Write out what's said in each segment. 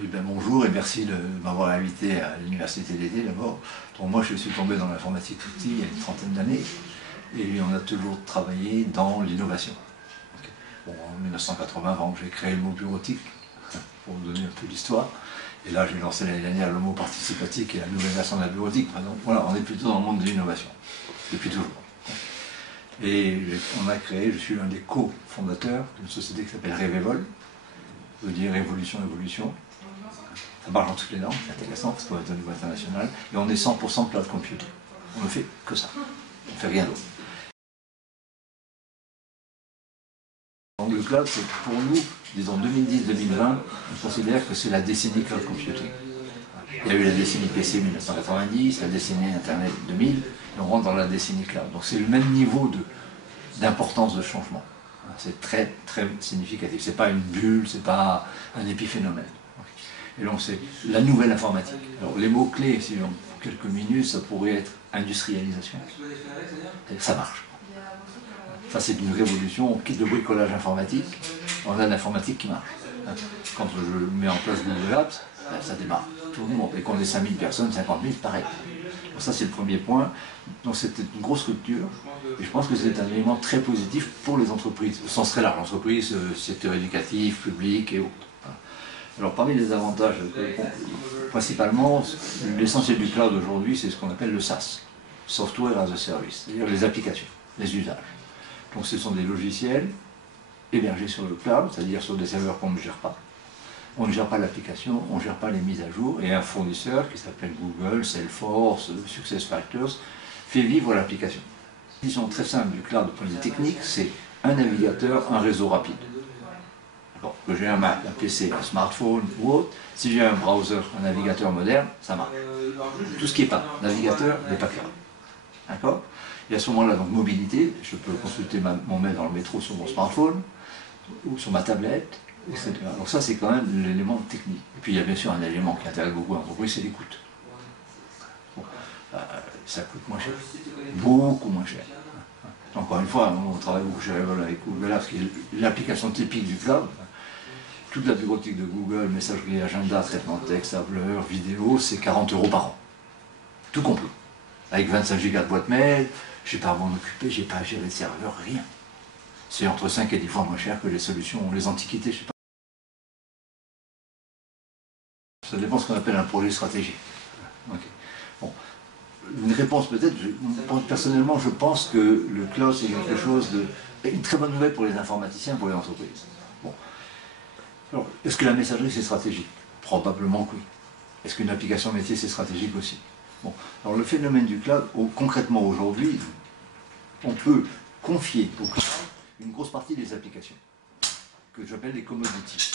Oui, ben bonjour et merci de m'avoir invité à l'université d'été d'abord. Moi je suis tombé dans l'informatique tout petit il y a une trentaine d'années et on a toujours travaillé dans l'innovation. Bon, en 1980, j'ai créé le mot bureautique, pour vous donner un peu l'histoire. Et là j'ai lancé l'année dernière le mot participatique et la nouvelle version de la bureautique. Donc voilà, on est plutôt dans le monde de l'innovation, depuis toujours. Et on a créé, je suis l'un des co-fondateurs d'une société qui s'appelle Revevol, ça veut dire évolution. Ça marche dans toutes les langues, c'est intéressant parce qu'on est au niveau international. Et on est 100% cloud computing. On ne fait que ça. On ne fait rien d'autre. Donc le cloud, c'est pour nous, disons 2010-2020, on considère que c'est la décennie cloud computing. Il y a eu la décennie PC 1990, la décennie Internet 2000, et on rentre dans la décennie cloud. Donc c'est le même niveau d'importance de changement. C'est très très significatif. Ce n'est pas une bulle, ce n'est pas un épiphénomène. Et donc c'est la nouvelle informatique. Alors les mots-clés, si pour quelques minutes, ça pourrait être industrialisation. Ça marche. Ça c'est une révolution, on quitte le bricolage informatique, on a l'informatique qui marche. Quand je mets en place Google Apps, ça démarre. Tout le monde. Et qu'on est 5000 personnes, 50 000, pareil. Donc ça c'est le premier point. Donc c'était une grosse rupture. Et je pense que c'est un élément très positif pour les entreprises, au sens très large, entreprises, secteur éducatif, public et autres. Alors parmi les avantages, principalement, l'essentiel du cloud aujourd'hui, c'est ce qu'on appelle le SaaS, Software as a Service, c'est-à-dire les applications, les usages. Donc ce sont des logiciels hébergés sur le cloud, c'est-à-dire sur des serveurs qu'on ne gère pas. On ne gère pas l'application, on ne gère pas les mises à jour, et un fournisseur qui s'appelle Google, Salesforce, SuccessFactors, fait vivre l'application. La définition très simple du cloud, du point de vue technique, c'est un navigateur, un réseau rapide. Que j'ai un Mac, un PC, un smartphone ou autre, si j'ai un browser, un navigateur moderne, ça marche. Tout ce qui n'est pas navigateur n'est pas cloud. D'accord? Et à ce moment-là, donc mobilité, je peux consulter mon mail dans le métro sur mon smartphone ou sur ma tablette, etc. Donc ça, c'est quand même l'élément technique. Et puis il y a bien sûr un élément qui intéresse beaucoup l'entreprise, c'est l'écoute. Bon, ça coûte moins cher, beaucoup moins cher. Encore une fois, on travaille beaucoup chez Revevol avec Google Apps, qui est l'application typique du cloud. Toute la bureautique de Google, messagerie, agenda, traitement de texte, tableur, vidéo, c'est 40 € par an. Tout compris. Avec 25 gigas de boîte mail, je n'ai pas à m'en occuper, je n'ai pas à gérer le serveur, rien. C'est entre 5 et 10 fois moins cher que les solutions, les antiquités, je sais pas. Ça dépend de ce qu'on appelle un projet stratégique. Okay. Bon. Une réponse peut-être, personnellement je pense que le cloud c'est quelque chose de... une très bonne nouvelle pour les informaticiens, pour les entreprises. Bon. Alors, est-ce que la messagerie c'est stratégique? Probablement que oui. Est-ce qu'une application métier c'est stratégique aussi? Bon. Alors le phénomène du cloud, concrètement aujourd'hui, on peut confier au cloud une grosse partie des applications, que j'appelle les commodities.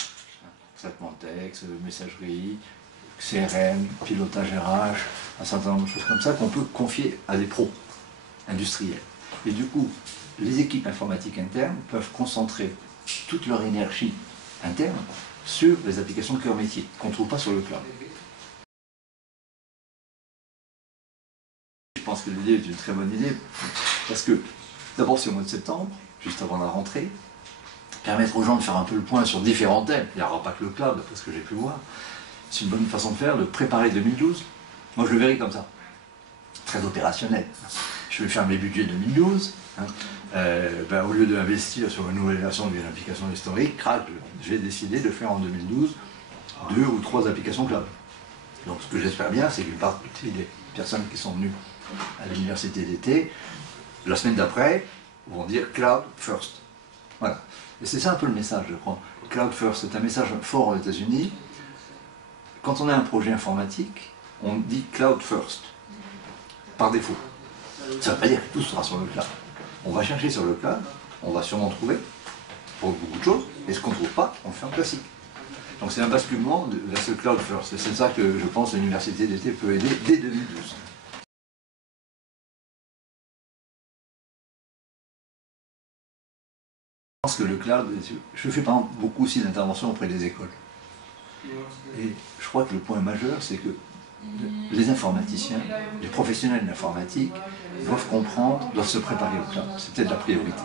Traitement de texte, messagerie, CRM, pilotage RH, un certain nombre de choses comme ça qu'on peut confier à des pros industriels. Et du coup, les équipes informatiques internes peuvent concentrer toute leur énergie interne sur les applications cœur métier, qu'on ne trouve pas sur le cloud. Je pense que l'idée est une très bonne idée, parce que d'abord c'est au mois de septembre, juste avant la rentrée, permettre aux gens de faire un peu le point sur différents thèmes. Il n'y aura pas que le cloud, parce que j'ai pu voir. C'est une bonne façon de faire, de préparer 2012. Moi je le verrai comme ça, très opérationnel. Je vais faire mes budgets 2012. Au lieu d'investir sur une nouvelle version d'une application historique, je vais décider de faire en 2012 2 ou 3 applications cloud. Donc ce que j'espère bien, c'est qu'une partie des personnes qui sont venues à l'université d'été, la semaine d'après, vont dire Cloud First. Voilà. Et c'est ça un peu le message, je crois. Cloud First, c'est un message fort aux États-Unis. Quand on a un projet informatique, on dit Cloud First, par défaut. Ça ne veut pas dire que tout sera sur le cloud. On va chercher sur le cloud, on va sûrement trouver, pour beaucoup de choses, et ce qu'on ne trouve pas, on le fait en classique. Donc c'est un basculement vers ce Cloud First. Et c'est ça que je pense que l'université d'été peut aider dès 2012. Je pense que le cloud, je fais par exemple beaucoup aussi d'interventions auprès des écoles. Et je crois que le point majeur, c'est que les informaticiens, les professionnels de l'informatique doivent comprendre, doivent se préparer au cloud. C'est peut-être la priorité.